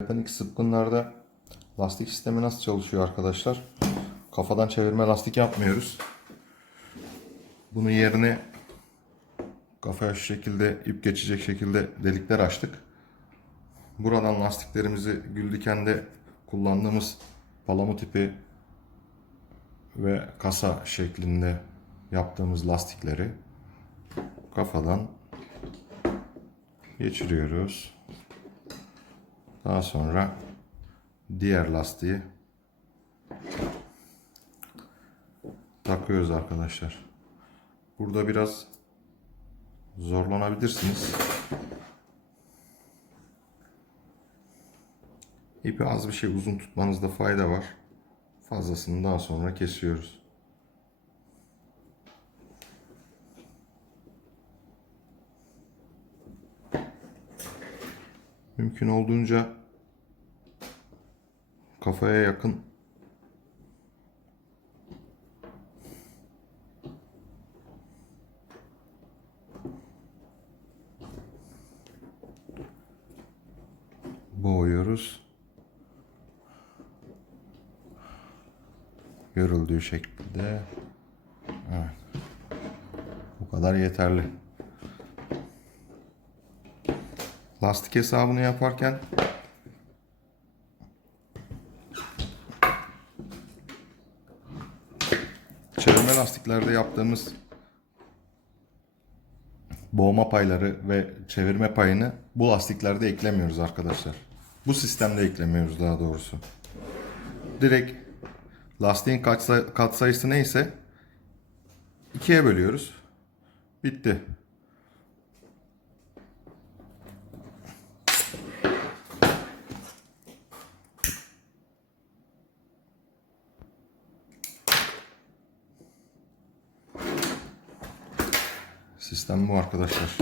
Mekanik sıtkınlarda lastik sistemi nasıl çalışıyor arkadaşlar? Kafadan çevirme lastik yapmıyoruz. Bunun yerine kafaya şu şekilde ip geçecek şekilde delikler açtık. Buradan lastiklerimizi Güldüken'de kullandığımız palamut ipi ve kasa şeklinde yaptığımız lastikleri kafadan geçiriyoruz. Daha sonra diğer lastiği takıyoruz arkadaşlar. Burada biraz zorlanabilirsiniz. İpi az bir şey uzun tutmanızda fayda var. Fazlasını daha sonra kesiyoruz. Mümkün olduğunca kafaya yakın boğuyoruz. Görüldüğü şekilde. Evet. Bu kadar yeterli. Lastik hesabını yaparken çevirme lastiklerde yaptığımız boğma payları ve çevirme payını bu lastiklerde eklemiyoruz arkadaşlar. Bu sistemde eklemiyoruz daha doğrusu. Direkt lastiğin katsay- katsayısı neyse ikiye bölüyoruz. Bitti. Sistem bu arkadaşlar.